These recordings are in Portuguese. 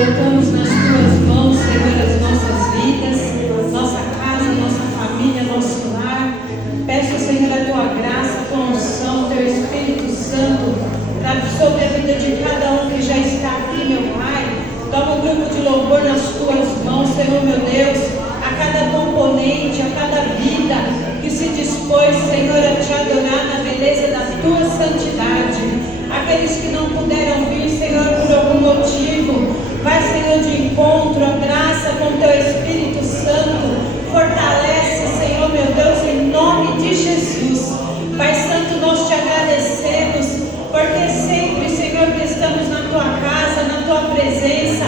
colocamos nas tuas mãos, Senhor, as nossas vidas, nossa casa, nossa família, nosso lar. Peço, Senhor, a tua graça, a tua unção, teu Espírito Santo, sobre a vida de cada um que já está aqui, meu Pai. Toma um grupo de louvor nas tuas mãos, Senhor, meu Deus, a cada componente, a cada vida que se dispôs, Senhor, a te adorar na beleza da tua santidade. Aqueles que não puderam vir, Senhor, por algum motivo, vai, Senhor, de encontro, abraça com teu Espírito Santo, fortalece, Senhor, meu Deus, em nome de Jesus. Pai Santo, nós te agradecemos, porque sempre, Senhor, que estamos na tua casa, na tua presença,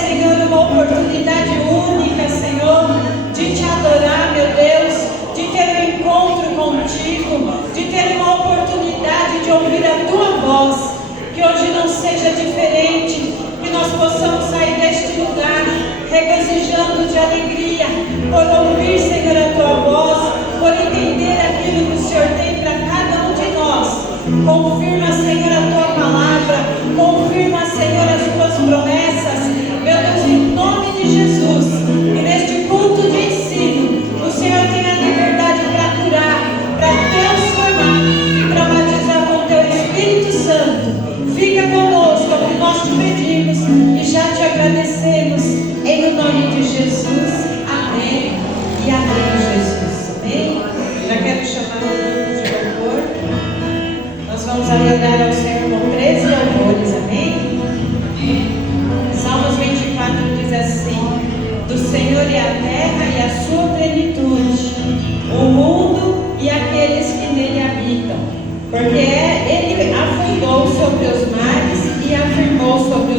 Senhor, uma oportunidade única, Senhor, de te adorar, meu Deus, de ter um encontro contigo, de ter uma oportunidade de ouvir a tua voz. Que hoje não seja diferente, que nós possamos sair deste lugar regozijando de alegria por ouvir, Senhor, a tua voz, por entender aquilo que o Senhor tem para cada um de nós. Confirma, Senhor, a tua palavra, confirma, Senhor, as tuas promessas, meu Deus, em nome de Jesus. E neste culto de ensino, o Senhor tem a liberdade para curar, para transformar, para batizar com teu Espírito Santo. Fica conosco, é o que nós te pedimos e já te agradecemos, em nome de Jesus. Amém e amém, Jesus. Amém. Já quero chamar o grupo de louvor. Nós vamos adorar ao Senhor com 13 louvores. Amém. Salmos 24 diz assim: do Senhor é a terra e a sua plenitude, o mundo e aqueles que nele habitam, porque Ele afundou sobre os mares e afirmou sobre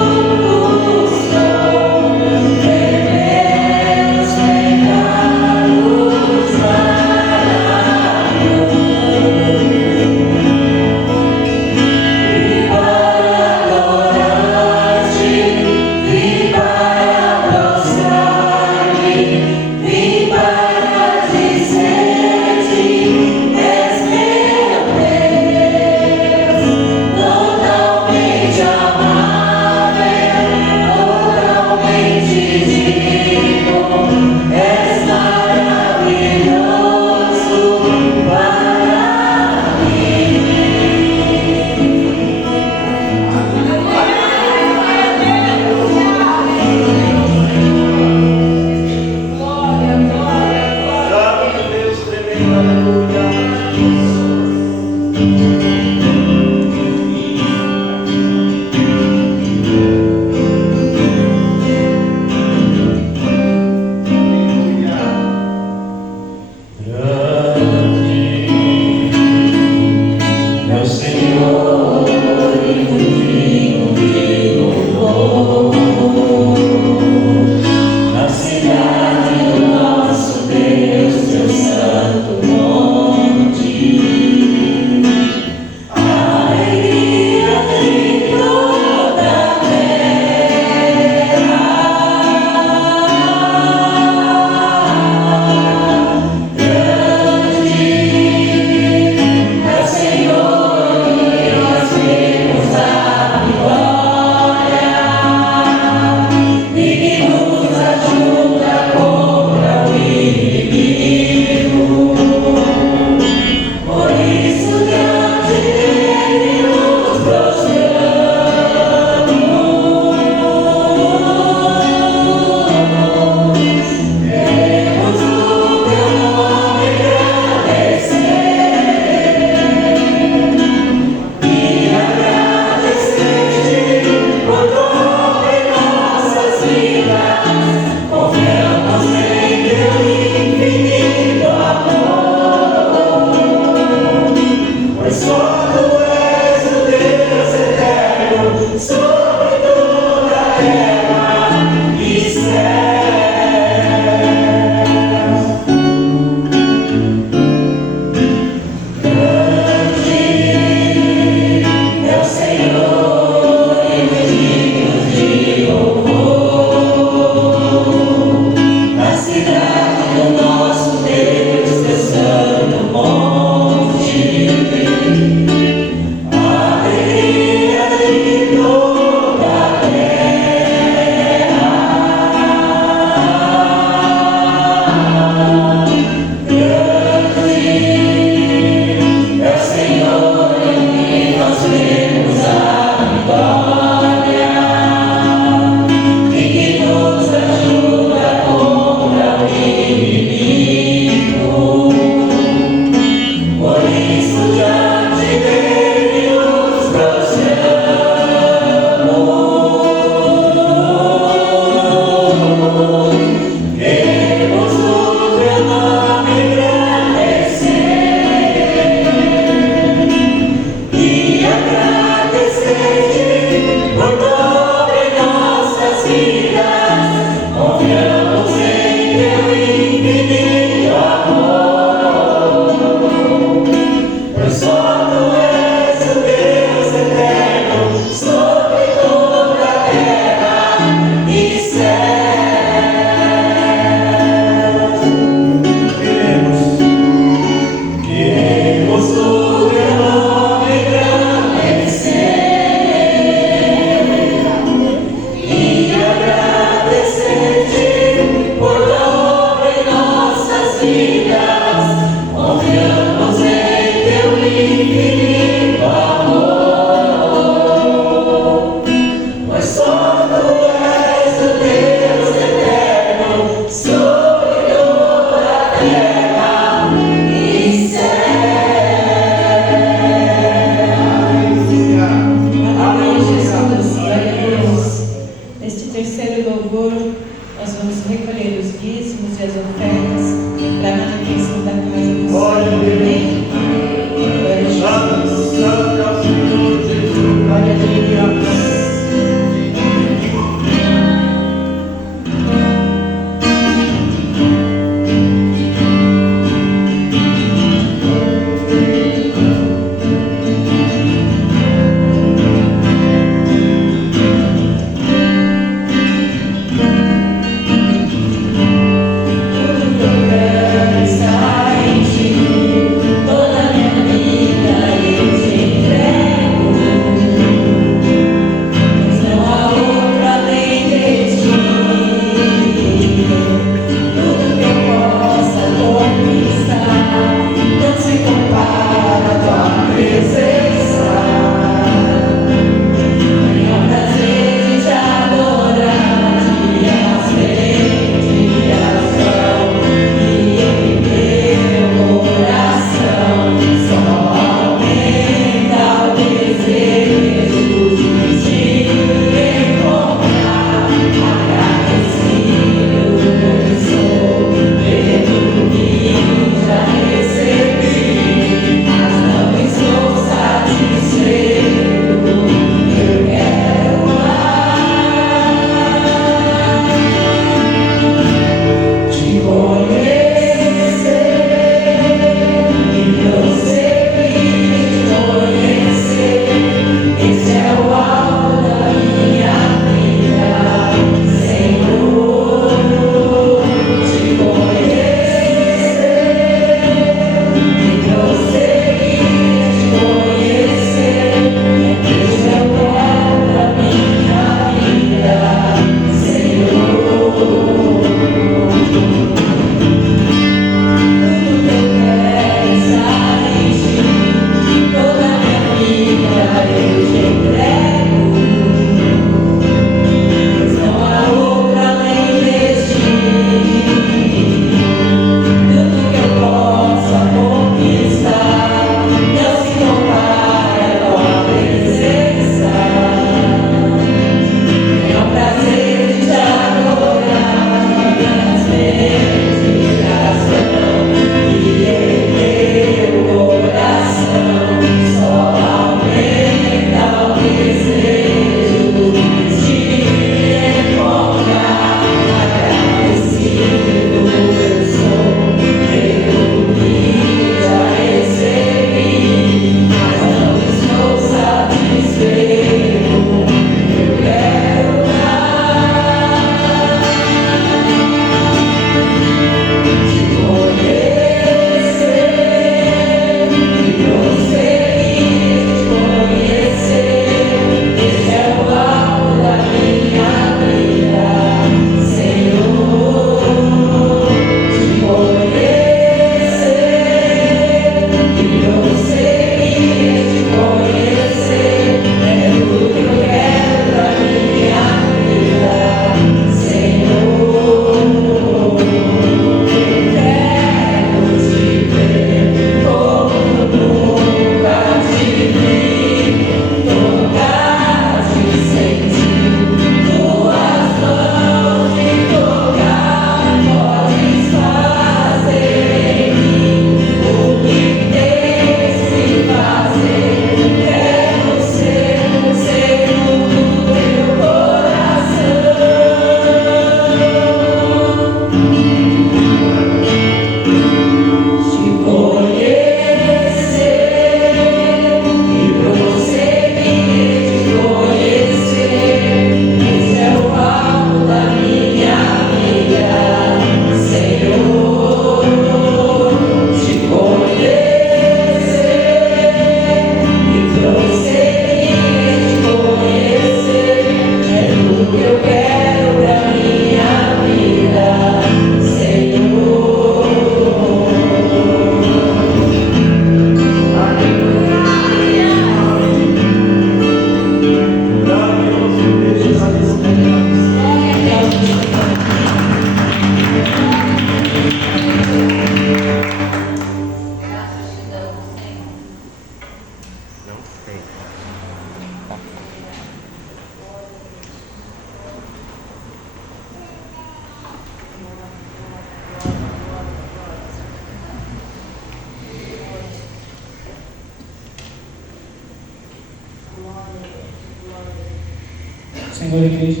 Senhor, igreja?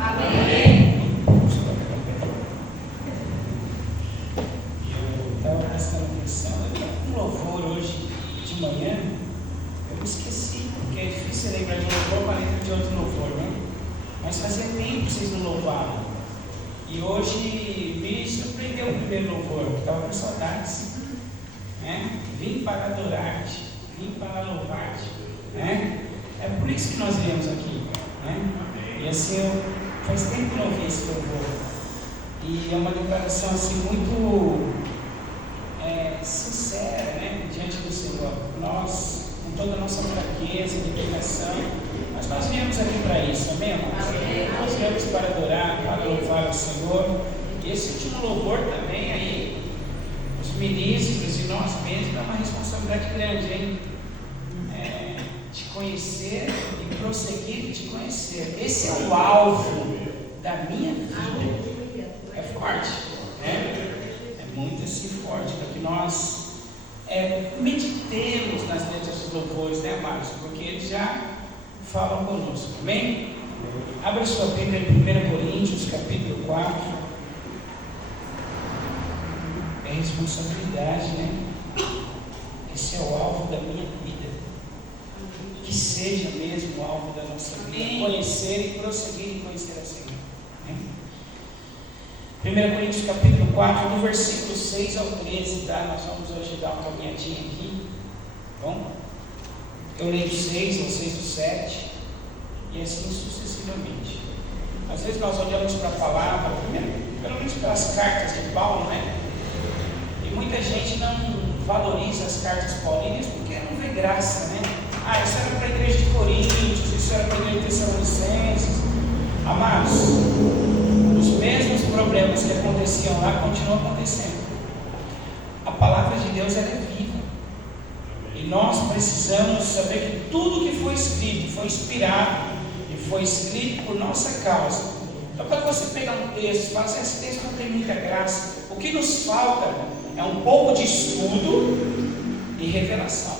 Amém. Eu estava prestando atenção no louvor hoje de manhã. Eu esqueci, porque é difícil lembrar de um louvor para lembrar de outro louvor, né? Mas fazia tempo que vocês não louvavam. E hoje me surpreendeu o primeiro louvor, estava com saudades. Né? Vim para adorar-te, vim para louvar-te. Né? É por isso que nós viemos aqui. Né? E assim, faz tempo que não ouvi esse louvor. E é uma declaração assim muito sincera, né? Diante do Senhor. Nós, com toda a nossa fraqueza e dedicação, mas nós viemos aqui para isso, amém, irmãos? Nós viemos para adorar, para louvar o Senhor. E esse último louvor também aí, os ministros e nós mesmos, é uma responsabilidade grande, hein? Te conhecer e prosseguir te conhecer. Esse é o alvo da minha vida. É forte, né? É muito assim forte, para que nós meditemos nas letras dos louvores, né, amados? Porque eles já falam conosco, amém? Abra sua Bíblia em 1 Coríntios, capítulo 4. É responsabilidade, né? Esse é o alvo da minha vida. Que seja mesmo o alvo da nossa vida, conhecer e prosseguir em conhecer a Senhor. Né? 1 Coríntios capítulo 4, do versículo 6 ao 13, tá? Nós vamos hoje dar uma caminhadinha aqui. Bom? Eu leio 6, vocês o 7, e assim sucessivamente. Às vezes nós olhamos para a palavra, pelo menos pelas cartas de Paulo, né? E muita gente não valoriza as cartas paulinas porque não vê graça, né? Isso era para a igreja de Coríntios, isso era para a igreja de Tessalonicenses. Amados, os mesmos problemas que aconteciam lá continuam acontecendo. A palavra de Deus ela é viva. E nós precisamos saber que tudo que foi escrito, foi inspirado e foi escrito por nossa causa. Então quando você pega um texto e fala assim, esse texto não tem muita graça, o que nos falta é um pouco de estudo e revelação.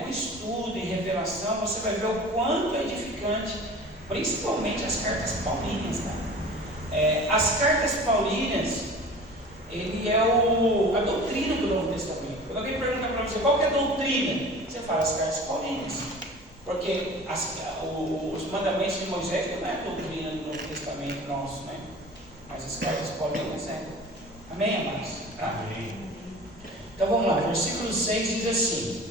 Com estudo e revelação, você vai ver o quanto é edificante, principalmente as cartas paulinas. Tá? As cartas paulinas, ele é a doutrina do Novo Testamento. Quando alguém pergunta para você, qual que é a doutrina? Você fala as cartas paulinas. Porque os mandamentos de Moisés não é a doutrina do Novo Testamento nosso, né? Mas as cartas paulinas é. Amém, amados? Amém. Então vamos lá, versículo 6 diz assim: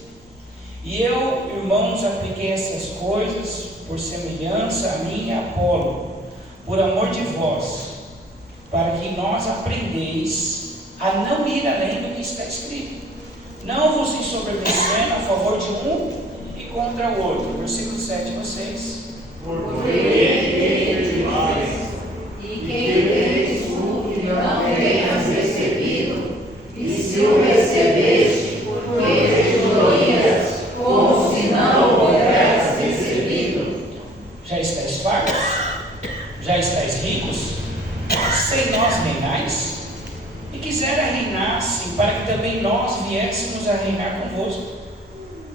E eu, irmãos, apliquei essas coisas por semelhança a mim e a Apolo, por amor de vós, para que nós aprendeis a não ir além do que está escrito, não vos ensoberbecendo a favor de um e contra o outro. Versículo 7, vocês. Porque quem de nós, e quem tens tu que não tenhas recebido, e se o recebeste, porque te glorias, como se não o houvesse recebido. Já estáis fartos? Já estáis ricos? Sem nós reinais? E quisera reinassem, para que também nós viéssemos a reinar convosco.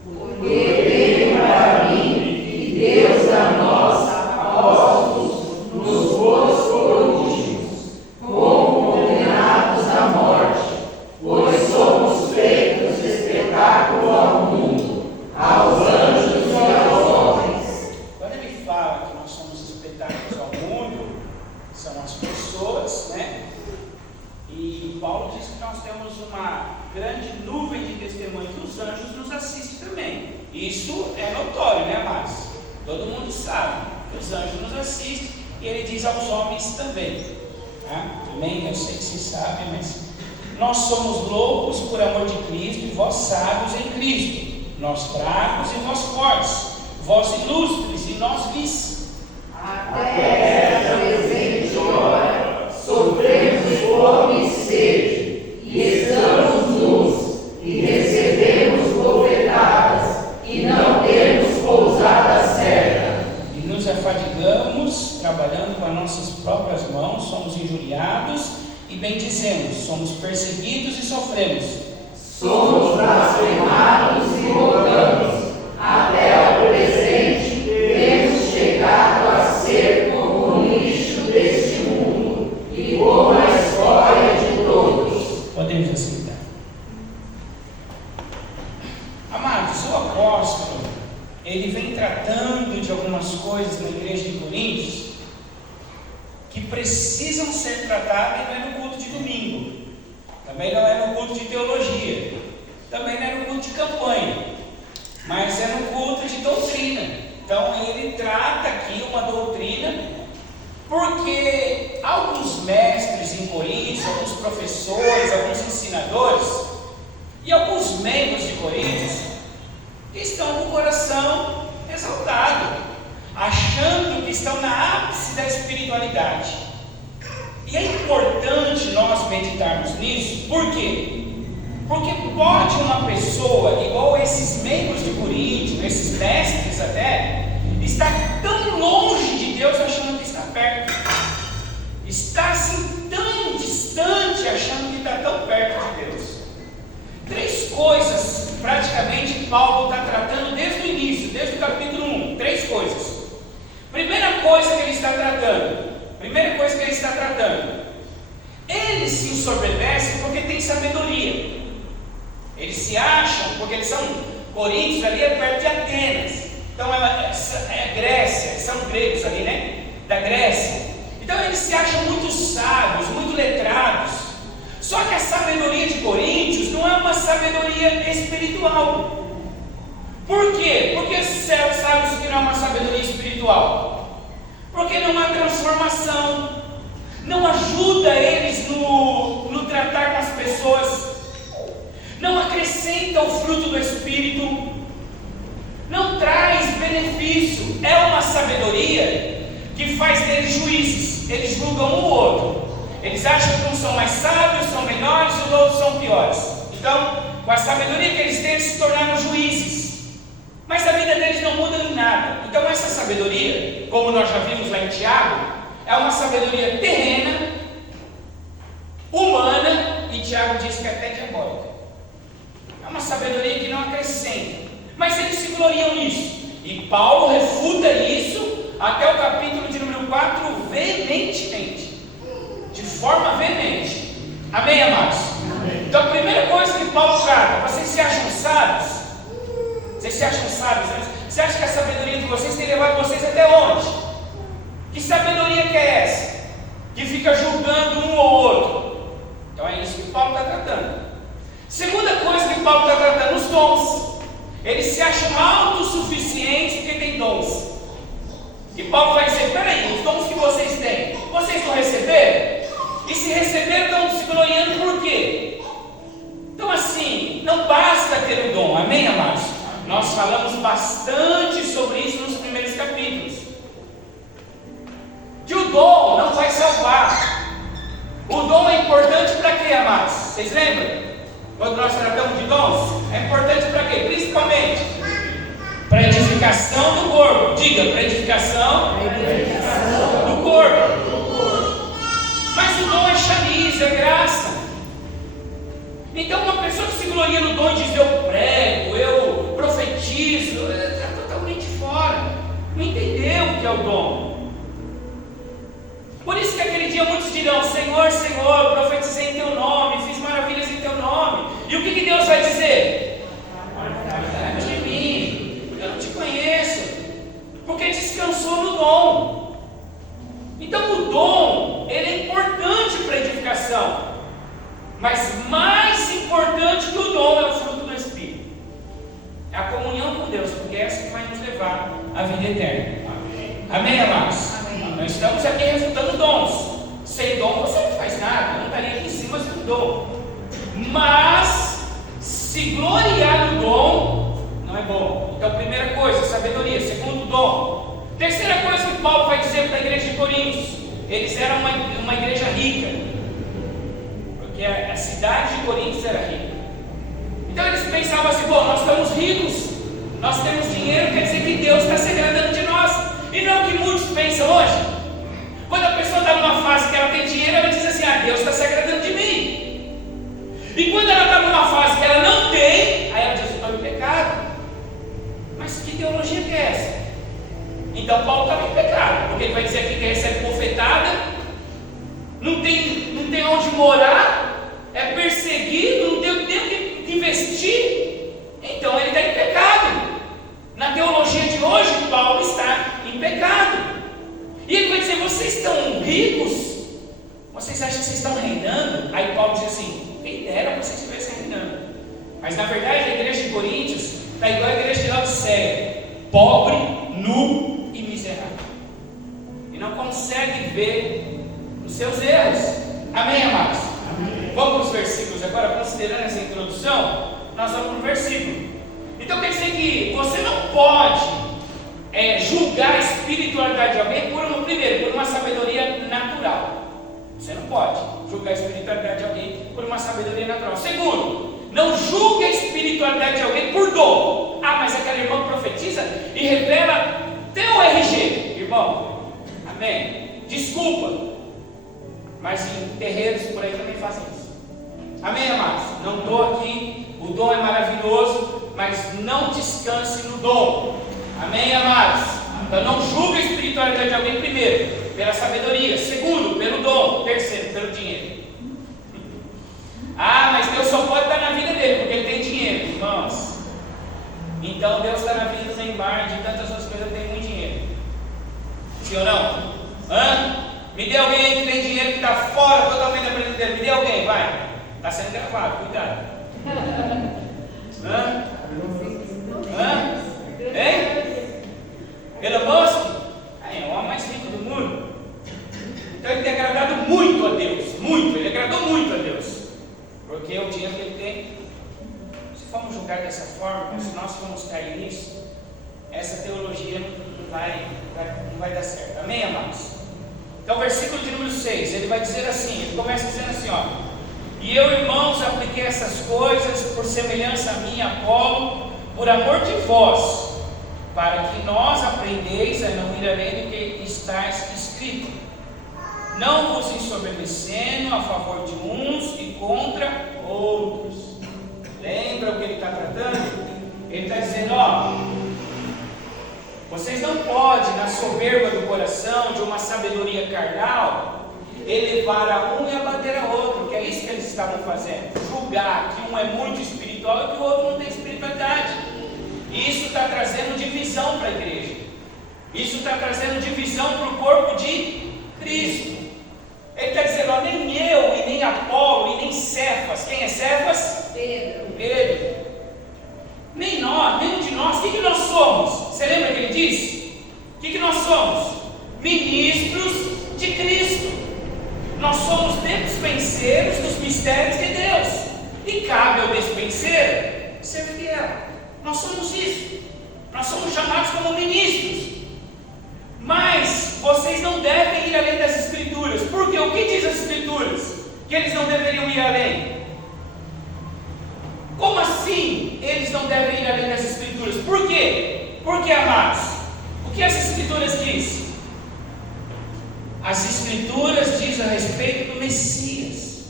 Porque veio para mim, e Deus a nós, apóstolos, nos pôs por últimos, como condenados à morte, pois somos feitos espetáculo ao mundo, aos anjos e aos homens. Quando ele fala que nós somos espetáculos ao mundo, são as pessoas, né? E Paulo diz que nós temos uma grande nuvem de testemunhos, os anjos nos assistem também. Isso é notório, né, amados? Todo mundo sabe que os anjos nos assistem, e ele diz aos homens também. Amém? Eu sei que vocês sabem, mas nós somos loucos por amor de Cristo, e vós sábios em Cristo, nós fracos e vós fortes, vós ilustres e nós vis. Até esta presente hora sofremos fome e sede, e estamos nus, e recebemos bofetadas, e não temos pousada certa. E nos afadigamos, trabalhando com as nossas próprias mãos, somos injuriados e bendizemos, somos perseguidos e sofremos. Somos blasfemados e rogamos, até ao presente temos chegado a entrada não é no culto de domingo, também não é no culto de teologia, também não é no culto de campanha, mas é no culto de doutrina. Então ele trata aqui uma doutrina, porque alguns mestres em Coríntios, alguns professores, alguns ensinadores e alguns membros de Coríntios estão com o coração exaltado, achando que estão na ápice da espiritualidade. E é importante nós meditarmos nisso. Por quê? Porque pode uma pessoa, igual esses membros de Coríntios, esses mestres até, estar tão longe de Deus achando que está perto, está assim tão distante achando que está tão perto de Deus. Três coisas praticamente Paulo está tratando desde o início, desde o capítulo 1, três coisas. Primeira coisa que ele está tratando, eles se ensoberbecem porque têm sabedoria. Eles se acham, porque eles são Coríntios, ali é perto de Atenas, então é Grécia, são gregos ali, né? Da Grécia. Então eles se acham muito sábios, muito letrados. Só que a sabedoria de Coríntios não é uma sabedoria espiritual. Por quê? Porque sabe que não é uma sabedoria espiritual? Porque não há transformação, não ajuda eles no tratar com as pessoas, não acrescenta o fruto do Espírito, não traz benefício. É uma sabedoria que faz deles juízes. Eles julgam um ou outro. Eles acham que uns são mais sábios, são melhores, e os outros são piores. Então, com a sabedoria que eles têm, eles se tornaram juízes. Mas a vida deles não muda em nada. Então essa sabedoria, como nós já vimos lá em Tiago, é uma sabedoria terrena, humana, e Tiago diz que é até diabólica. É uma sabedoria que não acrescenta. Mas eles se gloriam nisso. E Paulo refuta isso até o capítulo de número 4 veementemente. De forma veemente. Amém, amados? Amém. Então a primeira coisa que Paulo trata: vocês se acham sábios? Vocês se acham sábios? Você acha que a sabedoria de vocês tem levado vocês até onde? Que sabedoria que é essa? Que fica julgando um ou outro. Então é isso que Paulo está tratando. Segunda coisa que Paulo está tratando: os dons. Eles se acham autossuficientes porque têm dons. E Paulo vai dizer: peraí, os dons que vocês têm, vocês não receberam? E se receberam, estão se gloriando por quê? Então assim, não basta ter o dom. Amém, amados? Nós falamos bastante sobre isso nos primeiros capítulos. Que o dom não vai salvar. O dom é importante para quê, amados? Vocês lembram? Quando nós tratamos de dons, é importante para quê? Principalmente para a edificação do corpo. Diga, para a edificação do corpo. Mas o dom é chamiz, é graça. Então uma pessoa que se gloria no dom e diz: eu prego, eu profetizo, está totalmente fora. Não entendeu o que é o dom. Por isso que aquele dia muitos dirão: Senhor, Senhor, profetizei em teu nome, fiz maravilhas em teu nome. E o que Deus vai dizer? Apartai-vos de mim, porque eu não te conheço. Porque descansou no dom. Então o dom, ele é importante para a edificação. Mas mais importante que o dom é o fruto do Espírito. É a comunhão com Deus, porque é essa que vai nos levar à vida eterna. Amém, amados? Amém. Nós estamos aqui refutando dons. Sem dom você não faz nada. Não estaria aqui em cima sem dom. Mas se gloriar no dom não é bom. Então, primeira coisa, sabedoria. Segundo, dom. Terceira coisa que Paulo vai dizer para a igreja de Coríntios: eles eram uma igreja rica. Porque a cidade de Coríntios era rica. Então eles pensavam assim: bom, nós estamos ricos, nós temos dinheiro, quer dizer que Deus está se agradando de nós. E não é o que muitos pensam hoje. Quando a pessoa está numa fase que ela tem dinheiro, ela diz assim: ah, Deus está se agradando de mim. E quando ela está numa fase que ela não tem, aí ela diz: eu estou em pecado. Mas que teologia que é essa? Então Paulo estava em pecado, porque ele vai dizer aqui que recebe bofetada, não tem onde morar, é perseguido, não tem o tempo que investir. Então ele está em pecado. Na teologia de hoje, Paulo está em pecado. E ele vai dizer: vocês estão ricos? Vocês acham que vocês estão reinando. Aí Paulo diz assim: quem dera vocês estivessem reinando. Mas na verdade a igreja de Coríntios está igual a igreja de Laodiceia: pobre, nu e miserável, e não consegue ver os seus erros. Amém, amados? Amém. Vamos para os versículos agora, considerando essa introdução. Nós vamos para o versículo. Então quer dizer que você não pode julgar a espiritualidade de alguém primeiro, por uma sabedoria natural. Você não pode julgar a espiritualidade de alguém por uma sabedoria natural. Segundo, não julgue a espiritualidade de alguém por dom. Ah, mas aquela irmã profetiza e revela teu RG, irmão. Amém? Desculpa, mas em terreiros por aí também fazem isso. Amém, amados? Não estou aqui, o dom é maravilhoso, mas não descanse no dom. Amém, amados? Então não julgue a espiritualidade de alguém primeiro, pela sabedoria. Segundo, pelo dom. Terceiro, pelo dinheiro. Ah, mas Deus só pode estar na vida dele porque ele tem dinheiro, irmãos. Então Deus está na vida do Neymar, de tantas outras coisas, ele tem muito dinheiro. Sim ou não? Me dê alguém aí que tem dinheiro, que está fora totalmente da presença dele. Me dê alguém, vai. Está sendo gravado, cuidado. Hein? Elon Musk? É o homem mais rico do mundo. Então ele tem agradado muito a Deus. Muito, ele agradou muito a Deus. Porque o dinheiro que ele tem. Se formos julgar dessa forma, se nós formos cair nisso, essa teologia não vai dar certo. Amém, amados? Então, versículo de número 6, ele vai dizer assim, ele começa dizendo assim, ó: e eu, irmãos, apliquei essas coisas por semelhança a mim, Apolo, por amor de vós, para que nós aprendeis a não ir além do que está escrito, não vos ensoberbecendo a favor de uns e contra outros. Lembra o que ele está tratando? Ele está dizendo, ó, vocês não podem, na soberba do coração, de uma sabedoria carnal, elevar a um e abater a outro, que é isso que eles estavam fazendo, julgar que um é muito espiritual e que o outro não tem espiritualidade. Isso está trazendo divisão para a igreja, isso está trazendo divisão para o corpo de Cristo. Ele está dizendo, ó, nem eu, e nem Apolo, e nem Cefas. Quem é Cefas? Pedro. Nem nós, nenhum de nós. O que nós somos? Você lembra que ele disse? O que nós somos? Ministros de Cristo. Nós somos despenseiros dos mistérios de Deus. E cabe ao despenseiro ser fiel. Nós somos isso. Nós somos chamados como ministros. Mas vocês não devem ir além das Escrituras. Por quê? O que diz as Escrituras? Que eles não deveriam ir além. Como assim eles não devem ir além das Escrituras? Por quê? Porque, amados, o que as Escrituras dizem? As Escrituras dizem a respeito do Messias.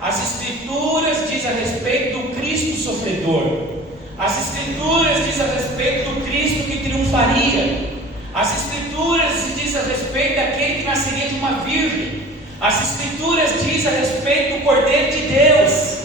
As Escrituras dizem a respeito do Cristo sofredor. As Escrituras dizem a respeito do Cristo que triunfaria. As Escrituras dizem a respeito daquele que nasceria de uma virgem. As Escrituras dizem a respeito do Cordeiro de Deus.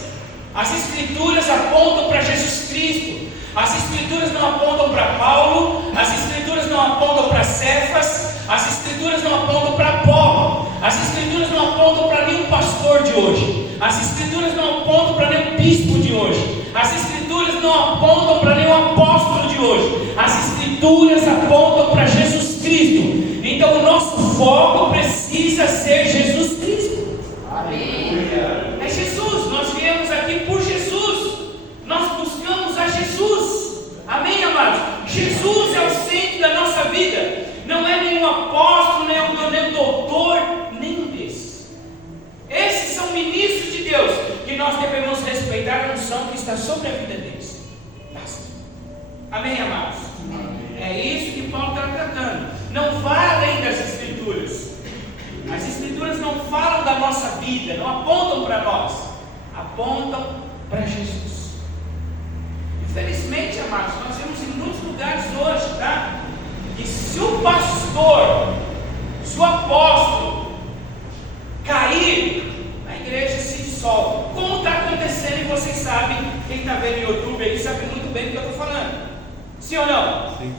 As Escrituras apontam para Jesus Cristo. As Escrituras não apontam para Paulo. As Escrituras não apontam para Cefas. As Escrituras não apontam para Apolo. As Escrituras não apontam para nenhum pastor de hoje. As Escrituras não apontam para nenhum bispo de hoje. As Escrituras não apontam para nenhum apóstolo de hoje. As Escrituras apontam para Jesus Cristo. Então o nosso foco precisa ser Jesus Cristo. Amém. É Jesus. Nós viemos aqui por Jesus. Nós buscamos a Jesus. Amém, amados? Jesus é o centro da nossa vida. Não é nenhum apóstolo, nem um doutor, nenhum desses. Esses são ministros de Deus, que nós devemos respeitar a unção que está sobre a vida deles. Basta. Amém, amados? Amém. É isso que Paulo está tratando. Não vá além das Escrituras. As Escrituras não falam da nossa vida, não apontam para nós, apontam para Jesus. Infelizmente, amados, nós vemos em muitos lugares hoje, tá? Que se o pastor, se o apóstolo cair, a igreja se dissolve. Como está acontecendo, e vocês sabem, quem está vendo no YouTube aí sabe muito bem do que eu estou falando. Sim ou não? Sim.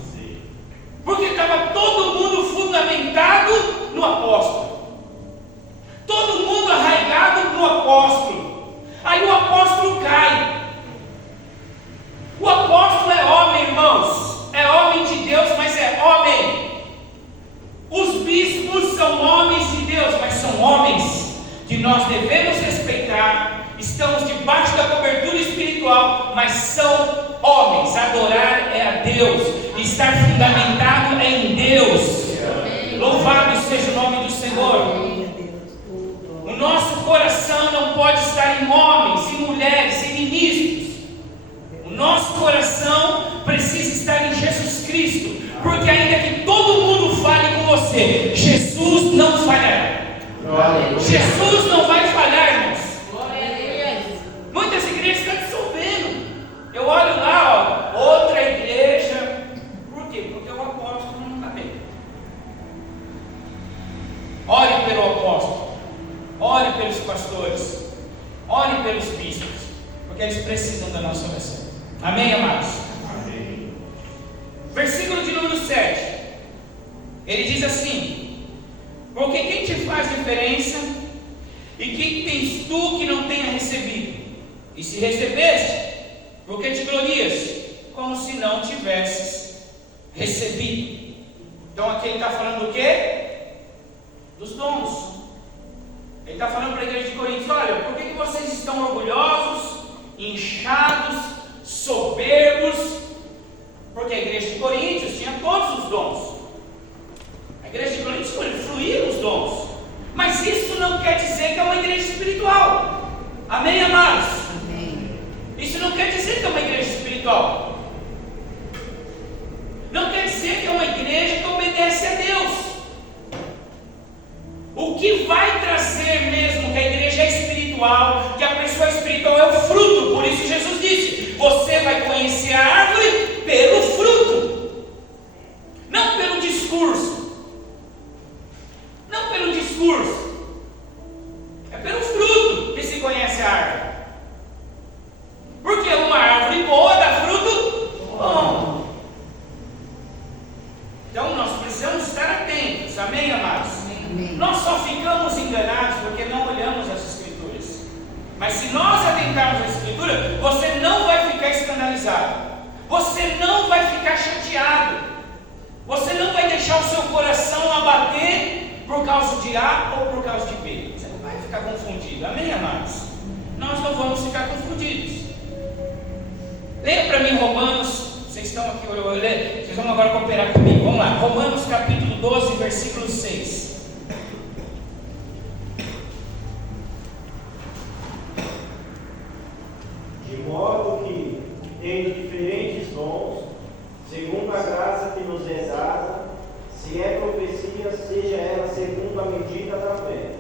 Porque estava todo mundo fundamentado no apóstolo. Todo mundo arraigado espiritual, mas são homens. Adorar é a Deus, estar fundamentado é em Deus. Louvado seja o nome do Senhor. O nosso coração não pode estar em homens, em mulheres, em ministros. O nosso coração precisa estar em Jesus Cristo, porque ainda que todo mundo fale com você, Jesus não falhará. Jesus não vai falhar, irmãos. Muitas igrejas estão dissolvendo. Eu olho lá, outra igreja. Por quê? Porque o apóstolo não está bem. Ore pelo apóstolo, ore pelos pastores, ore pelos bispos, porque eles precisam da nossa oração. Amém, amados? Amém. Versículo de número 7. Ele diz assim: porque quem te faz diferença? E quem tens tu que não tenha recebido? E se recebeste, por que te glorias? Como se não tivesses recebido. Então aqui ele está falando do quê? Dos dons. Ele está falando para a igreja de Coríntios: olha, por que vocês estão orgulhosos, inchados, soberbos? Porque a igreja de Coríntios tinha todos os dons. A igreja de Coríntios fluíam os dons. Mas isso não quer dizer que é uma igreja espiritual. Amém, amados? Amém. Isso não quer dizer que é uma igreja espiritual. Não quer dizer que é uma igreja que obedece a Deus. O que vai trazer mesmo que a igreja é espiritual, que a pessoa espiritual é o fruto. Por isso Jesus disse: você vai conhecer a árvore pelo fruto, não pelo discurso. Não pelo discurso, é pelo fruto que se conhece a árvore. Porque uma árvore boa dá fruto bom. Então nós precisamos estar atentos. Amém, amados? Amém. Nós só ficamos enganados porque não olhamos as Escrituras. Mas se nós atentarmos à Escritura, você não vai ficar escandalizado, você não vai ficar chateado, você não vai deixar o seu coração abater por causa de A ou por causa de B. Você não vai ficar confundido. Amém, amados? Nós não vamos ficar confundidos. Leia para mim Romanos. Vocês estão aqui, vocês vão agora cooperar comigo. Vamos lá, Romanos capítulo 12, versículo 6. De modo que, tendo diferentes dons, segundo a graça que nos é dada, se é profecia, seja ela segundo a medida da fé.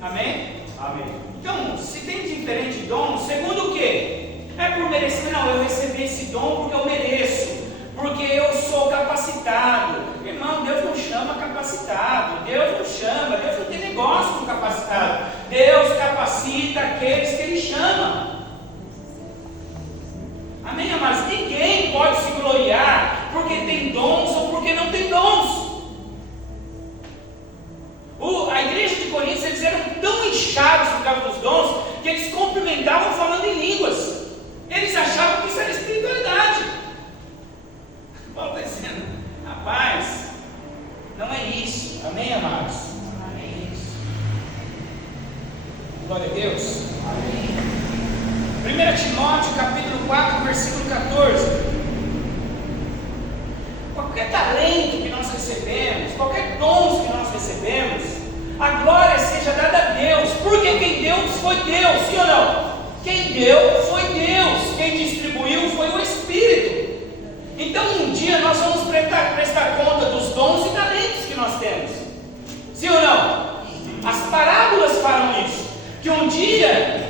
Amém? Amém. Então, se tem diferente dom, segundo o quê? É por merecer. Não, eu recebi esse dom porque eu mereço, porque eu sou capacitado. Irmão, Deus não chama capacitado, Deus não chama, Deus não tem negócio com capacitado. Deus capacita aqueles que Ele chama. Amém, amados? Ninguém pode se gloriar porque tem dons ou porque não tem dons. A igreja de Coríntios, eles eram tão inchados por causa dos dons que eles cumprimentavam falando em línguas. Eles achavam que isso era espiritualidade. Paulo está dizendo: rapaz, não é isso. Amém, amados? Amém. É isso. Glória a Deus. Amém. 1 Timóteo capítulo 4, versículo 14. Qualquer talento que nós recebemos, qualquer dom que nós recebemos, a glória seja dada a Deus, porque quem deu foi Deus, sim ou não? Quem deu foi Deus, quem distribuiu foi o Espírito. Então um dia nós vamos prestar conta dos dons e talentos que nós temos, sim ou não? As parábolas falam isso, que um dia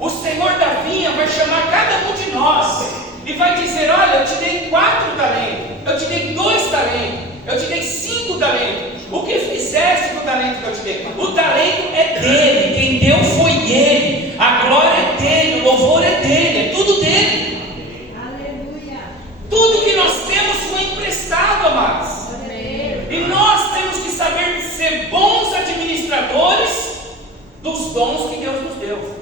o Senhor da vinha vai chamar cada um de nós e vai dizer: olha, eu te dei 4 talentos, eu te dei 2 talentos, eu te dei 5 talentos. O que fizeste com o talento que eu te dei? O talento é dele, quem deu foi ele, a glória é dele, o louvor é dele, é tudo dele. Aleluia. Tudo que nós temos foi emprestado, amados. E nós temos que saber ser bons administradores dos dons que Deus nos deu.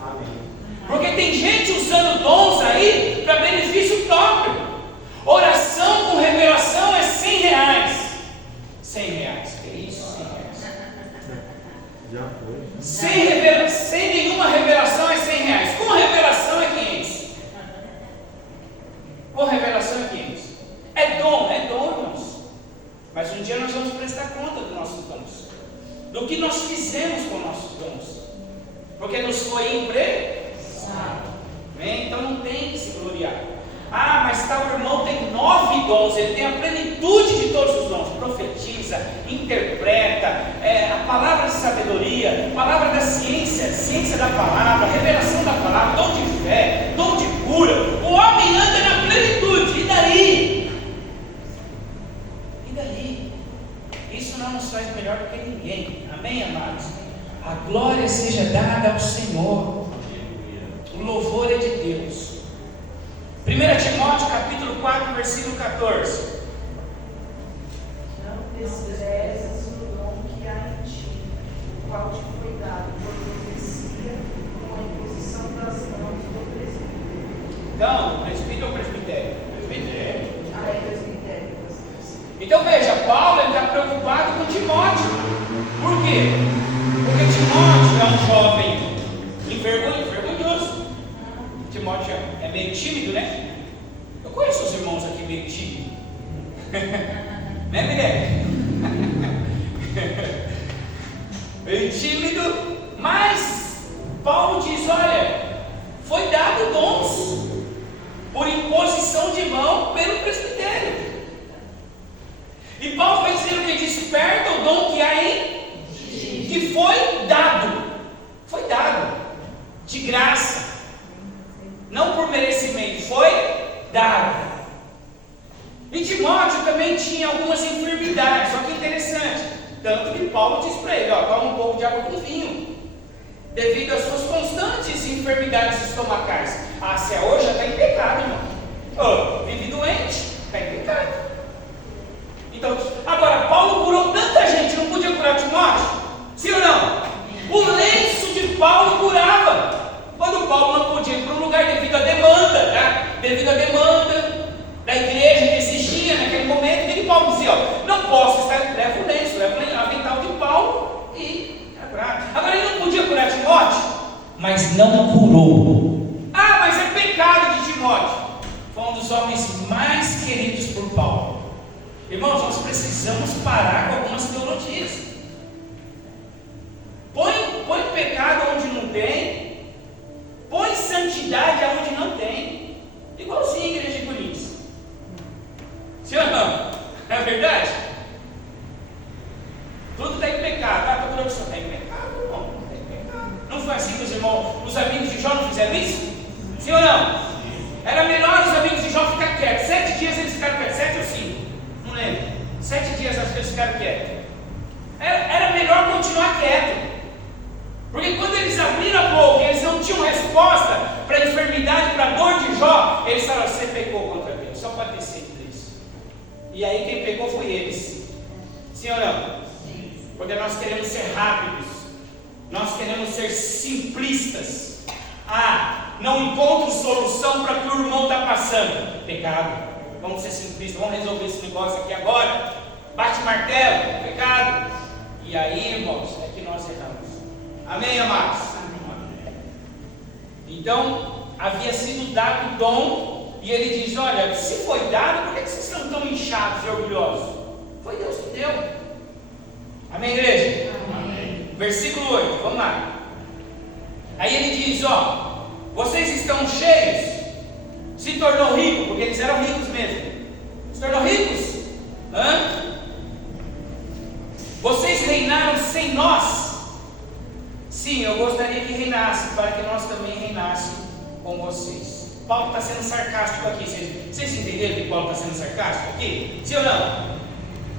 Porque tem gente usando dons aí para benefício próprio. Oração com revelação é R$100. R$100, que é isso? R$100. Já foi. Sem nenhuma revelação é R$100. Com revelação é 500. porque nos foi emprestado. Então não tem que se gloriar. Ah, mas tal irmão tem 9 dons, ele tem a plenitude de todos os dons, profetiza, interpreta, a palavra de sabedoria, palavra da ciência, ciência da palavra, revelação da palavra, dom de fé, dom de cura. O homem anda na plenitude, e daí? E daí? Isso não nos faz melhor do que ninguém. Amém, amados? A glória seja dada ao Senhor. O louvor é de Deus. 1 Timóteo capítulo 4, versículo 14. Não desprezes o dom que há em ti, o qual te foi dado por profecia, com a imposição das mãos do presbítero. Então, presbítero ou presbitério? Presbitério. Ah, é presbitério. Então veja, Paulo está preocupado com Timóteo. Por quê? Porque Timóteo é um jovem envergonhoso. Timóteo é meio tímido, né? Eu conheço os irmãos aqui meio tímidos. Né, Miguel? Meio tímido, mas Paulo diz: olha, foi dado dons por imposição de mão pelo presbitério. E Paulo vai dizer que desperta o dom que há em que foi dado de graça. Não por merecimento, foi dado. E Timóteo também tinha algumas enfermidades, só que interessante. Tanto que Paulo diz para ele: toma um pouco de água com vinho, devido às suas constantes enfermidades estomacais. Se é hoje, já está em pecado, irmão. Vive doente, está em pecado. Então, agora, Paulo curou tanta gente, não podia curar Timóteo? Sim ou não? O lenço de Paulo curava. Quando Paulo não podia ir para um lugar devido à demanda, devido à demanda da igreja que existia naquele momento, que Paulo dizia: não posso estar, leva o lenço, leva o avental de Paulo e é curar. Agora ele não podia curar Timóteo, mas não curou. Mas é pecado de Timóteo. Foi um dos homens mais queridos por Paulo. Irmãos, nós precisamos parar com algumas teologias. Põe pecado onde não tem, põe santidade aonde não tem, igualzinho a igreja de Coríntios. Sim ou não? É verdade? Tudo está em pecado. A produção está em pecado, irmão. Está em pecado. Não foi assim que os irmãos, os amigos de Jó não fizeram isso? Sim ou não? Era melhor os amigos de Jó ficar quietos. 7 dias eles ficaram quietos, 7 ou 5? Não lembro. 7 dias acho que eles ficaram quietos. Era melhor continuar quieto. Porque quando eles abriram a boca, eles não tinham resposta para a enfermidade, para a dor de Jó, eles falaram: você pecou contra Deus, só pode ter sido isso. E aí quem pecou foi eles. Sim ou não? Sim. Porque nós queremos ser rápidos, nós queremos ser simplistas. Não encontro solução para o que o irmão está passando. Pecado. Vamos ser simplistas, vamos resolver esse negócio aqui agora. Bate martelo, pecado. E aí, irmãos, é que nós erramos. Amém, amados? Amém. Então, havia sido dado o dom, e ele diz: olha, se foi dado, por que vocês estão tão inchados e orgulhosos? Foi Deus que deu. Amém, igreja? Amém. Versículo 8, vamos lá. Aí ele diz: vocês estão cheios, se tornou rico, porque eles eram ricos mesmo. Se tornou ricos? Vocês reinaram sem nós. Sim, eu gostaria que reinasse, para que nós também reinássemos com vocês. Paulo está sendo sarcástico aqui. Vocês entenderam que Paulo está sendo sarcástico aqui? Sim ou não?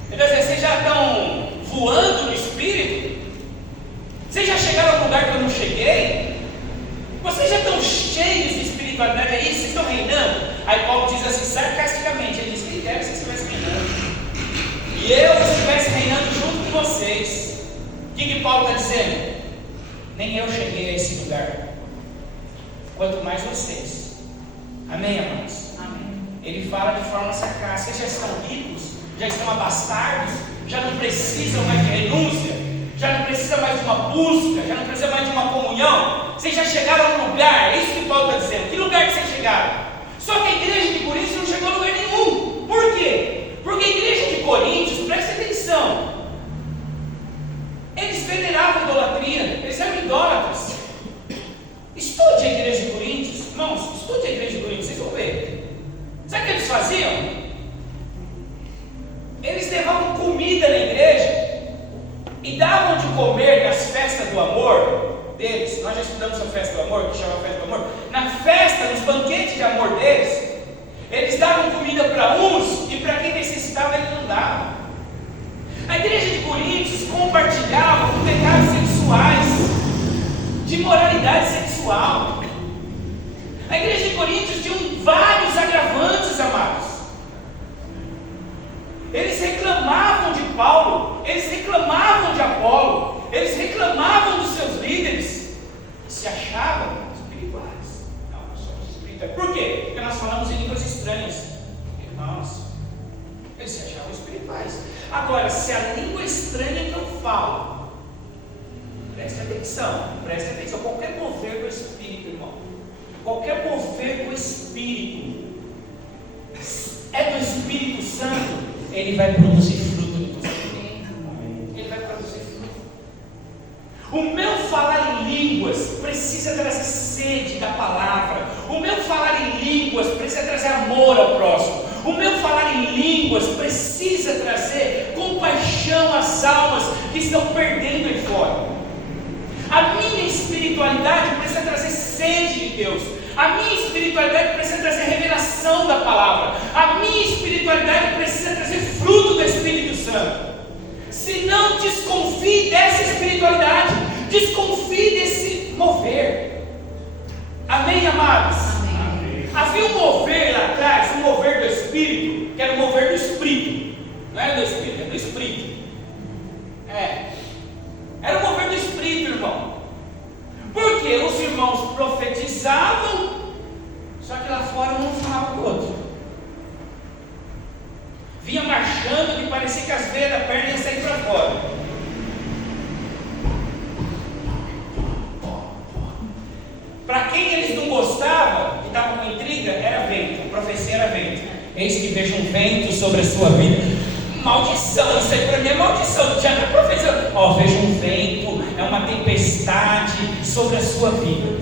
Então, vocês já estão voando no Espírito? Vocês já chegaram ao lugar que eu não cheguei? Vocês já estão cheios de espiritualidade? É isso? Vocês estão reinando? Aí Paulo diz assim, sarcasticamente, ele diz: quem dera que vocês estivessem reinando, e eu estivesse reinando junto com vocês. O que Paulo está dizendo? Nem eu cheguei a esse lugar, quanto mais vocês. Amém, amados? Amém. Ele fala de forma sarcástica: vocês já estão ricos, já estão abastados, já não precisam mais de renúncia, já não precisa mais de uma busca, já não precisa mais de uma comunhão. Vocês já chegaram no lugar. É isso que Paulo está dizendo. Que lugar que vocês chegaram? Só que a igreja de Coríntios não chegou a lugar nenhum. Por quê? Porque a igreja de Coríntios, presta atenção, eles veneravam idolatria, eles eram idólatras. estudamos a festa do amor, que chama a festa do amor. Na festa, nos banquetes de amor deles, eles davam comida para uns e para quem necessitava eles não davam. A igreja de Coríntios compartilhava com pecados sexuais, de imoralidade sexual. A igreja de Coríntios tinha vários agravantes, amados. Eles reclamavam de Paulo, eles reclamavam de Apolo, eles reclamavam dos seus líderes e se achavam espirituais. Não, nós somos espirituais. Por quê? Porque nós falamos em línguas estranhas. Irmãos, eles se achavam espirituais. Agora, se a língua estranha que eu falo, preste atenção, qualquer mover do Espírito, irmão, qualquer mover do Espírito, é do Espírito Santo, ele vai produzir fruto em você. Ele vai produzir fruto. O meu falar em línguas precisa trazer sede da palavra. O meu falar em línguas precisa trazer amor ao próximo. O meu falar em línguas precisa trazer compaixão às almas que estão perdendo aí fora. A minha espiritualidade precisa trazer sede de Deus. A minha espiritualidade precisa trazer revelação da palavra. A minha espiritualidade precisa trazer fruto do Espírito Santo. Se não, desconfie dessa espiritualidade. Desconfie desse mover. Amém, amados? Amém. Havia um mover lá atrás, um mover do Espírito, que era o mover do Espírito. Não era do Espírito, era do Espírito. Era o mover do Espírito, irmão. Porque os irmãos profetizavam, só que lá fora um falava com o outro. Vinha marchando que parecia que as veias da perna iam sair para fora. Para quem eles não gostavam, que estava com intriga, era vento. A profecia era vento. Eis que vejo um vento sobre a sua vida. Maldição, isso aí para mim é maldição. Já está profetizando. Vejo um vento, é uma tempestade sobre a sua vida.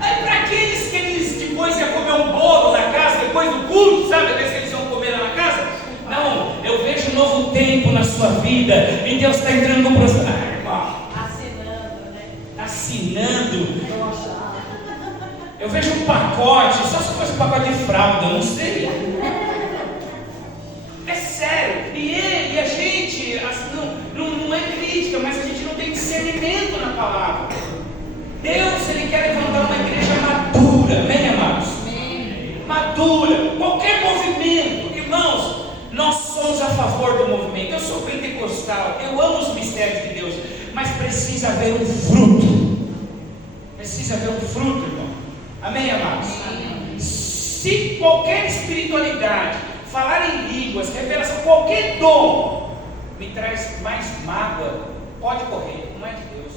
Aí para aqueles que eles depois iam comer um bolo na casa, depois do culto, sabe? Aqueles que eles iam comer lá na casa? Não, eu vejo um novo tempo na sua vida. E Deus está entrando no processo. Assinando, né? Assinando. Eu vejo um pacote, só se fosse um pacote de fralda, não sei. É sério. E a gente, não é crítica, mas a gente não tem discernimento na palavra. Deus, Ele quer levantar uma igreja madura, amém, amados? Amém. Madura. Qualquer movimento, irmãos, nós somos a favor do movimento. Eu sou pentecostal, eu amo os mistérios de Deus, mas precisa haver um fruto. Precisa haver um fruto, irmão. Amém, amados? Amém. Se qualquer espiritualidade, falar em línguas, revelação, qualquer dom me traz mais mágoa, pode correr, não é de Deus.